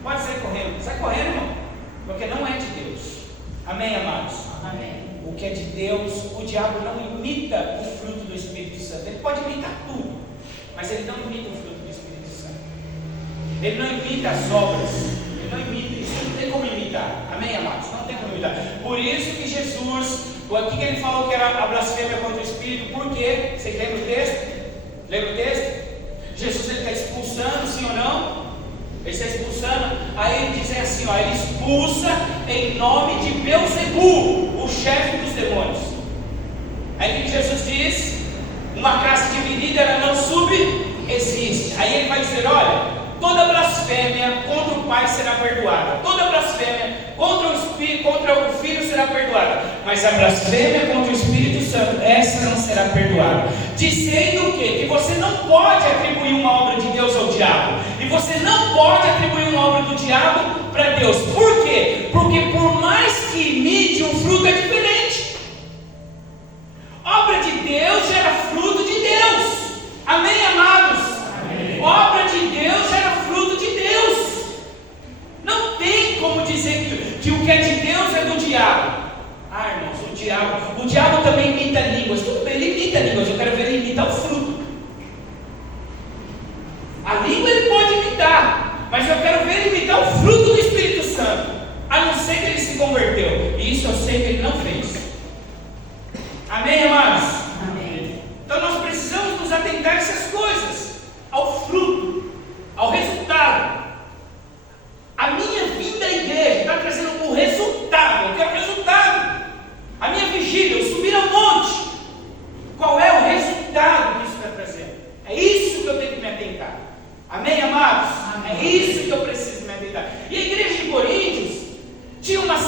Pode sair correndo, sai correndo, irmão, porque não é de Deus. Amém, amados? Amém. O que é de Deus, o diabo não imita o fruto do Espírito Santo. Ele pode imitar tudo, mas ele não imita o fruto do Espírito Santo. Ele não imita as obras, ele não imita, isso não tem como imitar. Amém, amados? Não tem como imitar. Por isso que Jesus, aqui que ele falou que era a blasfêmia contra o Espírito, por quê? Vocês lembram o texto? Lembra o texto? Jesus está expulsando, sim ou não? Ele está expulsando, aí ele diz assim, ele expulsa em nome de Beelzebul, o chefe dos demônios. Aí o que Jesus diz? Uma casa dividida, ela não subsiste. Aí ele vai dizer, olha, toda blasfêmia contra o Pai será perdoada, toda blasfêmia contra o Filho será perdoada, mas a blasfêmia contra o Espírito Santo, essa não será perdoada. Dizendo o quê? Que você não pode atribuir uma obra de Deus ao diabo, e você não pode atribuir uma obra do diabo para Deus. Por quê? Porque por mais que imite, o fruto é diferente. Obra de Deus gera fruto de Deus. Amém, amados? Amém. Obra de Deus gera fruto de Deus. Não tem como dizer que o que é de Deus é do diabo. Irmãos, o diabo também imita línguas. Tudo bem, ele imita línguas. Eu quero ver ele imitar o fruto. A língua ele pode imitar, mas eu quero ver ele imitar o fruto do Espírito Santo. A não ser que ele se converteu. E isso eu sei que ele não fez. Amém, amados? Amém. Então nós precisamos nos atentar a essas coisas, ao fruto, ao resultado. A minha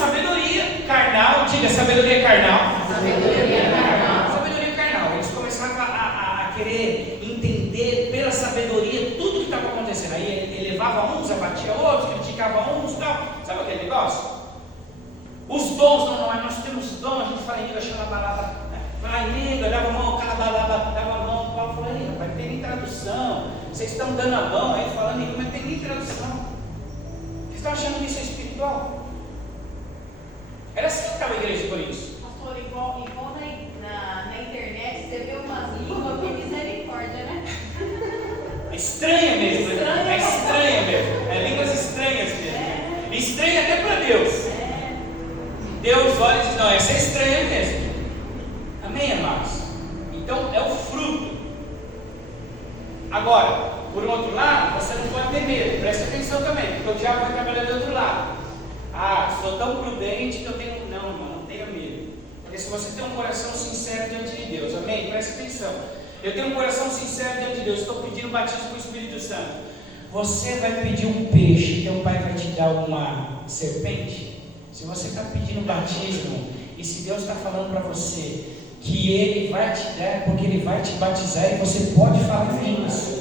sabedoria carnal. Diga, sabedoria carnal. Sabedoria carnal. Sabedoria carnal. Eles começaram a querer entender pela sabedoria tudo que estava acontecendo. Aí ele levava uns, abatia outros, criticava uns e tal. Sabe aquele negócio? Os dons, não, nós temos dons, a gente fala em língua, chama balada, fala em língua, dava a mão, cada balada, dava a mão. Paulo falou, rapaz, não tem nem tradução. Vocês estão dando a mão aí, falando em língua, mas não tem nem tradução. Vocês estão achando que isso é espiritual? Era assim que estava a igreja de Corinto. Pastor, igual na internet, você vê umas línguas com misericórdia, né? É estranha mesmo, é estranha mesmo. É línguas estranhas mesmo. Estranha até para Deus. Deus olha e diz, não, essa é estranha mesmo. Amém, amados? Então é o fruto. Agora, por um outro lado, você não pode ter medo, preste atenção também, porque o diabo vai trabalhar do outro lado. Sou tão prudente que eu tenho. Não, irmão, não tenha medo. Porque se você tem um coração sincero diante de Deus, amém? Preste atenção. Eu tenho um coração sincero diante de Deus, estou pedindo batismo com o Espírito Santo. Você vai pedir um peixe, teu pai vai te dar uma serpente? Se você está pedindo batismo, e se Deus está falando para você que Ele vai te dar, porque Ele vai te batizar, e você pode falar em línguas.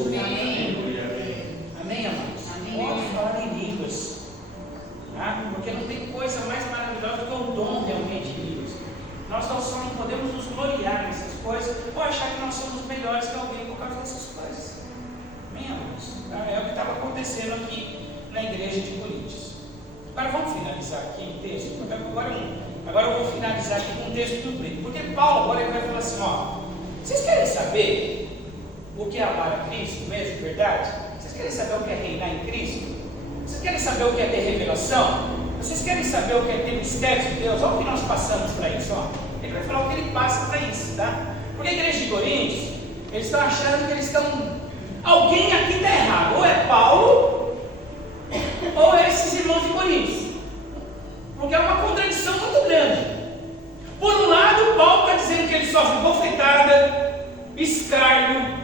Amém, amados? Pode falar em línguas. Porque não tem coisa mais maravilhosa do que o dom realmente de línguas. Nós só não podemos nos gloriar nessas coisas, ou achar que nós somos melhores que alguém por causa dessas coisas. Amém, amados? É o que estava acontecendo aqui na igreja de Coríntios. Agora vamos finalizar aqui um texto. Agora eu vou finalizar aqui com um texto do Brito. Porque Paulo agora ele vai falar assim, vocês querem saber o que é amar a Cristo mesmo, verdade? Vocês querem saber o que é reinar em Cristo? Vocês querem saber o que é ter revelação? Vocês querem saber o que é ter mistério de Deus? Olha o que nós passamos para isso. Ele vai falar o que ele passa para isso, tá? Porque a igreja de Coríntios, eles estão achando que eles estão... Alguém aqui está errado. Ou é Paulo, ou é esses irmãos de Coríntios. Porque é uma contradição muito grande. Por um lado, Paulo está dizendo que ele sofre bofetada, escárnio,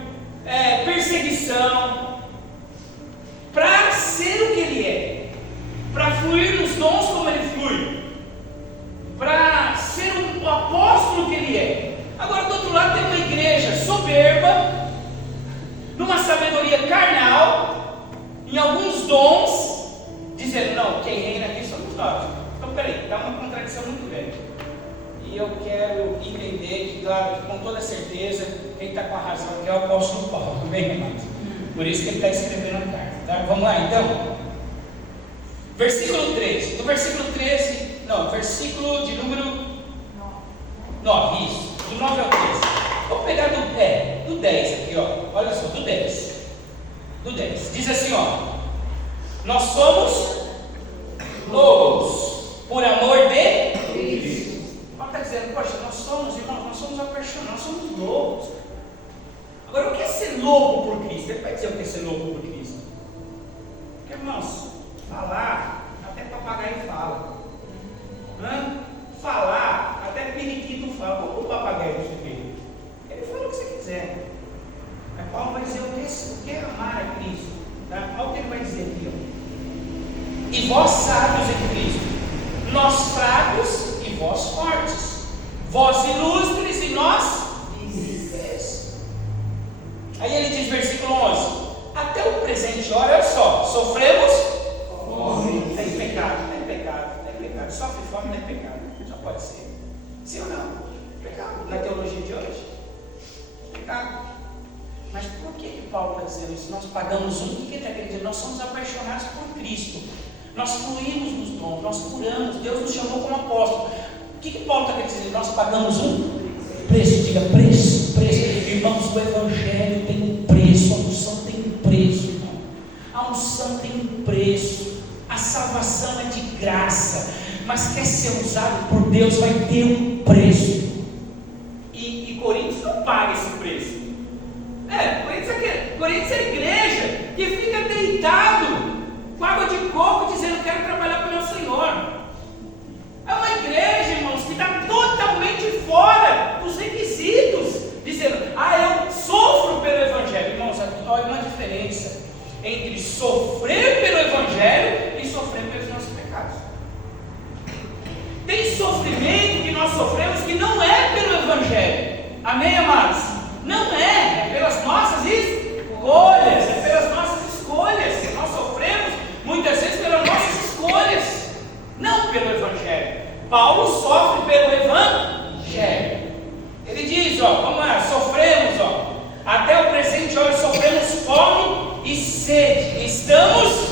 perseguição, para ser o que ele é, para fluir nos dons como ele flui, para ser o apóstolo que ele é. Agora, do outro lado, tem uma igreja soberba, numa sabedoria carnal, em alguns dons, dizendo, não, quem reina aqui somos nós. Então, peraí, dá uma contradição muito grande. E eu quero entender que, claro, com toda certeza, quem está com a razão aqui é o apóstolo Paulo, bem, irmãos? Por isso que ele está escrevendo a carta, tá? Vamos lá, então. Versículo 13. No versículo 13, não, versículo de número 9, isso. Do 9 ao 13. Vou pegar do 10 aqui, olha só, do 10. Do 10. Diz assim, nós somos lobos por amor de Cristo. Paulo está dizendo, poxa, nós somos, irmãos, nós somos apaixonados, nós somos lobos. Agora, o que é ser lobo por Cristo? Ele vai dizer o que é ser lobo por Cristo. Porque, irmãos, falar, até papagaio fala. Falar, até periquito fala. Como o papagaio diz o quê? Ele fala o que você quiser. Mas Paulo vai dizer o que é amar a Cristo. Tá? Olha o que ele vai dizer aqui. E vós sábios em Cristo, nós fracos e vós fortes, vós ilustres e nós víceos. Aí ele diz, versículo 11: até o presente hora, olha só, sofremos fome. É pecado, é pecado, é pecado. Sofre fome não é pecado, já pode ser. Sim ou não? Pecado. Na teologia de hoje, pecado. Mas por que Paulo está dizendo isso? Nós pagamos o que ele está querendo dizer? Nós somos apaixonados por Cristo. Nós fluímos nos dons, nós curamos. Deus nos chamou como apóstolo. O que Paulo está querendo dizer? Nós pagamos um preço. Diga preço, preço. Irmãos, o Evangelho tem um preço. A unção tem um preço, irmão. A unção tem um preço. A salvação é de graça. Mas quer ser usado por Deus, vai ter um preço. E Coríntios não paga esse preço. Coríntios é a igreja que fica deitado com água de coco, dizendo: quero trabalhar para o meu Senhor. É uma igreja, irmãos, que está totalmente fora dos requisitos, dizendo: eu sofro pelo Evangelho. Irmãos, olha uma diferença entre sofrer pelo Evangelho e sofrer pelos nossos pecados. Amém, amados? Não é pelas nossas escolhas, é pelas nossas escolhas. Nós sofremos muitas vezes pelas nossas escolhas, não pelo Evangelho. Paulo sofre pelo Evangelho. Ele diz, como sofremos, até o presente hora sofremos fome e sede, estamos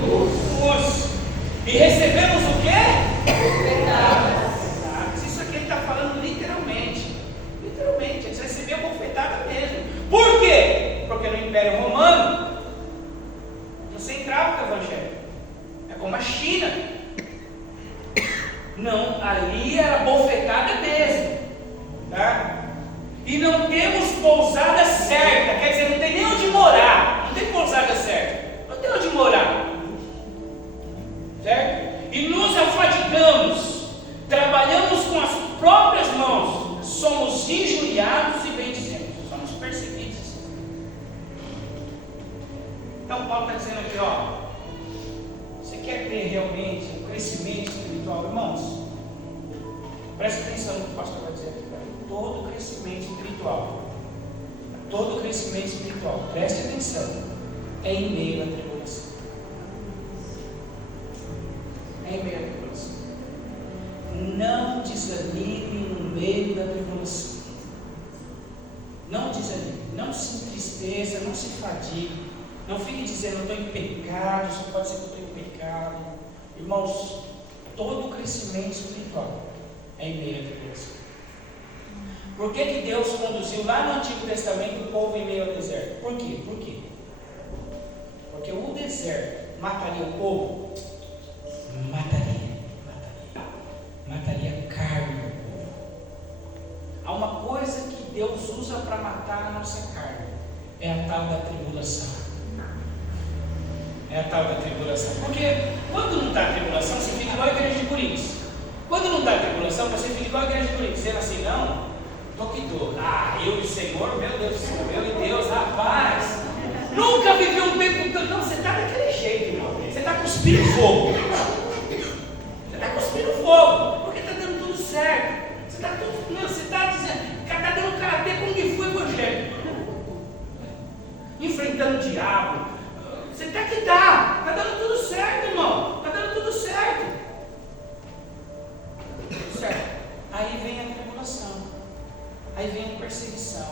nus, e recebemos o quê? Bofetadas. Isso aqui ele está falando literalmente, eles receberam bofetada mesmo. Por quê? Porque no Império Romano, você entrava com o Evangelho, é como a China, não, ali era bofetada mesmo, tá? E não temos pousada certa, quer dizer, não tem nem onde morar, não tem pousada certa, não tem onde morar, certo? E nos afadigamos, trabalhamos com as próprias mãos, somos injuriados e bendizemos, somos perseguidos. Então Paulo está dizendo aqui, você quer ter realmente um crescimento espiritual, irmãos? Presta atenção no que o pastor vai dizer aqui. Todo crescimento espiritual, preste atenção, é em meio à tribulação. É em meio à tribulação. Não desanime no meio da tribulação. Não desanime, não se entristeça, não se fadigue. Não fique dizendo, eu estou em pecado, só pode ser que eu estou em pecado. Irmãos, todo crescimento espiritual é em meio à tribulação. Por que Deus conduziu lá no Antigo Testamento o povo em meio ao deserto? Por quê? Porque o deserto mataria o povo? Mataria a carne do povo. Há uma coisa que Deus usa para matar a nossa carne, é a tal da tribulação. Porque quando não está a tribulação, você fica igual a igreja de Coríntios. Quando não está a tribulação, você fica igual a igreja de Coríntios, dizendo assim, não, estou que estou. Eu e o Senhor, meu Deus do céu, meu e Deus, rapaz, nunca viveu um tempo tanto. Não, você está daquele jeito, irmão. Você está cuspindo fogo. Porque está dando tudo certo. Você está dizendo, está dando karatê com que foi evangélico. Enfrentando o diabo. Você está que está dando tudo certo, irmão. Está dando tudo certo. Aí vem a tribulação. Aí vem a perseguição.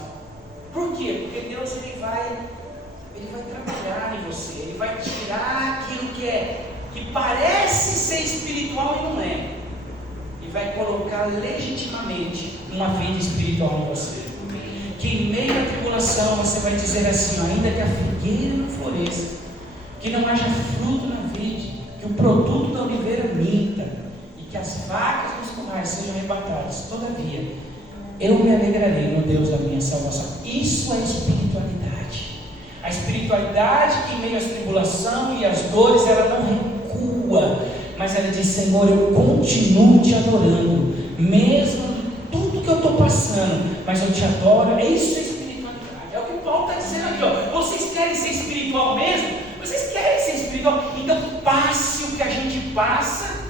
Por quê? Porque Deus ele vai trabalhar em você. Ele vai tirar aquilo que parece ser espiritual e não é. E vai colocar legitimamente uma vida espiritual em você. Que em meio à tribulação você vai dizer assim, ainda que a figueira não floresça, que não haja fruto na vide, que o produto da oliveira minta, e que as vacas dos currais sejam arrebatadas. Todavia, eu me alegrarei no Deus da minha salvação. Isso é espiritualidade. A espiritualidade que em meio às tribulação e às dores, ela não recua, mas ela diz, Senhor, eu continuo te adorando, mesmo em tudo que eu estou passando, mas eu te adoro. Isso é espiritualidade. É o que Paulo está dizendo aqui, vocês querem ser espiritual mesmo? Vocês querem ser espiritual? Então passe o que a gente passa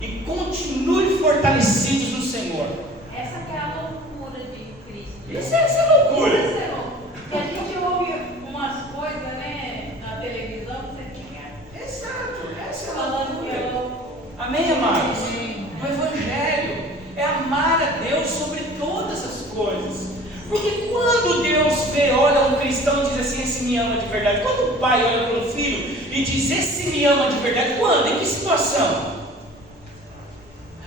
e continue fortalecidos no Senhor. Essa que é a loucura de Cristo. Isso é loucura. Porque a gente ouve umas coisas, né, na televisão, você fica. Exato, essa é a Falando que loucura. eu. Amém, amados? O Evangelho é amar a Deus sobre todas as coisas. Porque quando Deus vê, olha um cristão e diz assim, esse me ama de verdade. Quando o pai olha para um filho e diz, esse me ama de verdade, quando? Em que situação?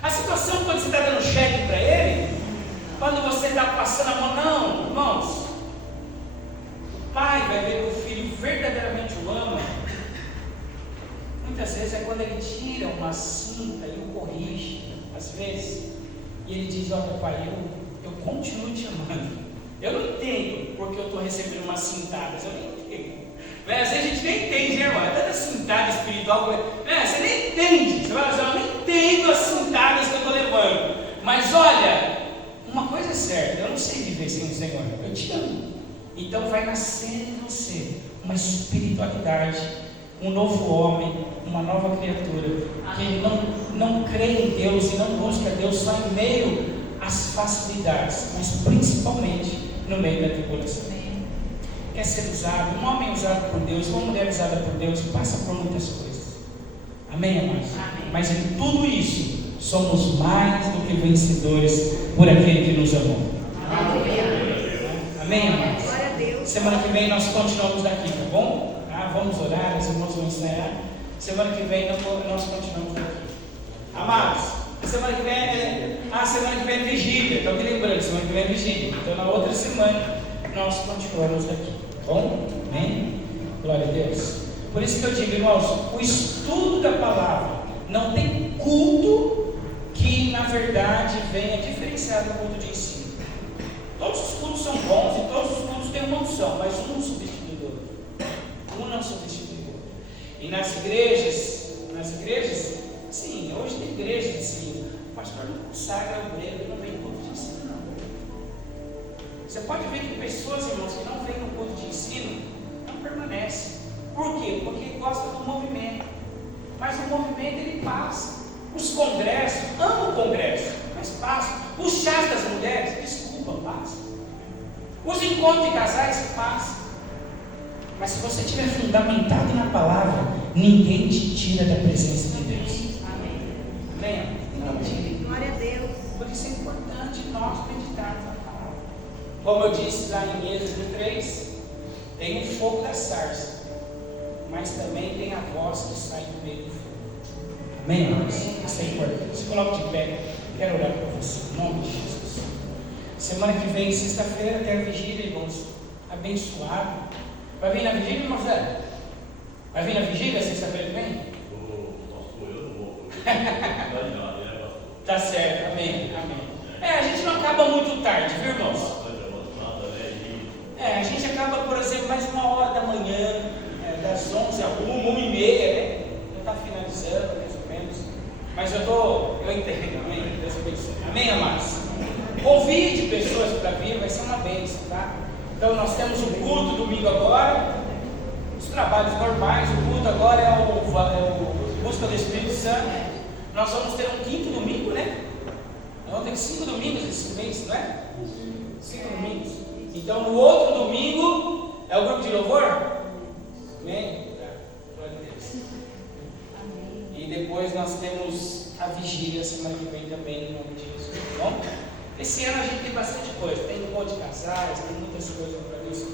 A situação quando você está dando cheque para ele? Quando você está passando a mão? Não, irmãos. O pai vai ver que o filho verdadeiramente o ama. Muitas vezes é quando ele tira uma cinta e o corrige, às vezes, e ele diz, olha pai, eu continuo te amando. Eu não entendo porque eu estou recebendo umas cintadas, eu nem entendo. Às vezes a gente nem entende, né, irmão? É tanta cintada espiritual, você nem entende. Você vai dizer, eu nem entendo as cintadas que eu estou levando. Mas olha, uma coisa é certa, eu não sei viver sem o Senhor, eu te amo. Então vai nascer em você uma espiritualidade, um novo homem, uma nova criatura, que não crê em Deus e não busca Deus só em meio as facilidades, mas principalmente no meio da tribulação. Quer ser usado, um homem usado por Deus, uma mulher usada por Deus, passa por muitas coisas. Amém, amados? Amém. Mas em tudo isso, somos mais do que vencedores por aquele que nos amou. Amém, amados? Semana que vem nós continuamos daqui, tá bom? Vamos orar, os irmãos vão ensaiar. Semana que vem nós continuamos daqui. Amados, semana que vem é vigília. Então, que lembrando, semana que vem é vigília. Então, na outra semana, nós continuamos daqui. Tá bom? Amém? Glória a Deus. Por isso que eu digo, irmãos, o estudo da palavra não tem culto que, na verdade, venha diferenciado do culto de ensino. Todos os cultos são bons e todos os cultos têm uma unção, mas um não substitui o outro. Um não substitui o outro. E nas igrejas, sim, hoje tem igrejas assim, o pastor não consagra o obreiro, não vem no culto de ensino, não. Você pode ver que pessoas, irmãos, que não vêm no culto de ensino, não permanecem. Por quê? Porque gosta do movimento. Mas o movimento ele passa. Os congressos, amo o congresso, mas passa. Os chás das mulheres, desculpa, passa. Os encontros de casais, passa. Mas se você estiver fundamentado na palavra, ninguém te tira da presença de Deus. Amém? Amém? Glória a Deus. Por isso é importante nós meditarmos na palavra. Como eu disse lá em Êxodo 3, tem o fogo da sarça, mas também tem a voz que sai do meio do fogo. Amém, irmãos? Isso é importante. Se coloque de pé, quero orar por você, em nome de Jesus. Semana que vem, sexta-feira, tem a vigília, irmãos, abençoado. Vai vir na vigília, irmão Zé? Vai vir na vigília, sexta-feira que vem? Eu não vou. Tá certo, amém, amém. A gente não acaba muito tarde, viu, irmãos? A gente acaba, por exemplo, mais 1h da manhã, das 11 a 1h30, né? Já está finalizando, mais ou menos. Mas eu entendo, amém? Deus abençoe. Amém, amados? Convide pessoas para vir, vai ser uma bênção, tá? Então nós temos o culto domingo agora, os trabalhos normais, o culto agora é o Busca do Espírito Santo. Nós vamos ter um quinto domingo, né? Vamos ter 5 domingos esse mês, não é? 5 domingos. Então no outro domingo é o grupo de louvor? Amém? Glória a Deus. E depois nós temos a vigília semana que vem também, em nome de Jesus. Tá bom? Esse ano a gente tem bastante coisa. Tem um monte de casais, tem muitas coisas para isso.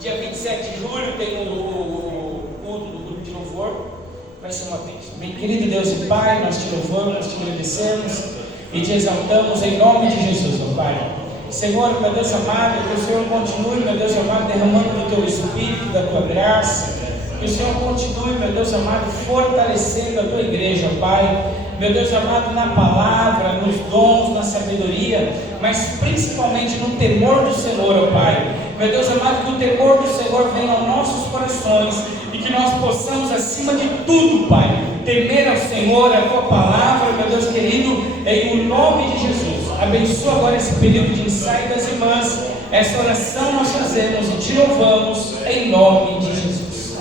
Dia 27 de julho tem o culto do grupo de louvor. Vai ser uma bênção. Bem, querido Deus e Pai, nós te louvamos, nós te agradecemos e te exaltamos em nome de Jesus, meu Pai. Senhor, meu Deus amado, que o Senhor continue, meu Deus amado, derramando do teu Espírito, da tua graça. Que o Senhor continue, meu Deus amado, fortalecendo a tua igreja, Pai. Meu Deus amado, na palavra, nos dons, na sabedoria, mas principalmente no temor do Senhor, ó Pai. Meu Deus amado, que o temor do Senhor venha aos nossos corações e que nós possamos, acima de tudo, Pai, temer ao Senhor, a tua palavra, meu Deus querido, em nome de Jesus. Abençoa agora esse período de ensaio das irmãs. Essa oração nós fazemos e te louvamos em nome de Jesus.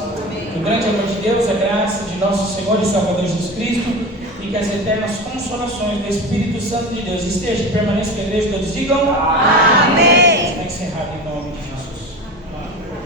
Que o grande amor de Deus, a graça de nosso Senhor e Salvador Jesus Cristo e que as eternas consolações do Espírito Santo de Deus estejam e permaneçam com a igreja. Todos digam amém. Está encerrado em nome de Jesus.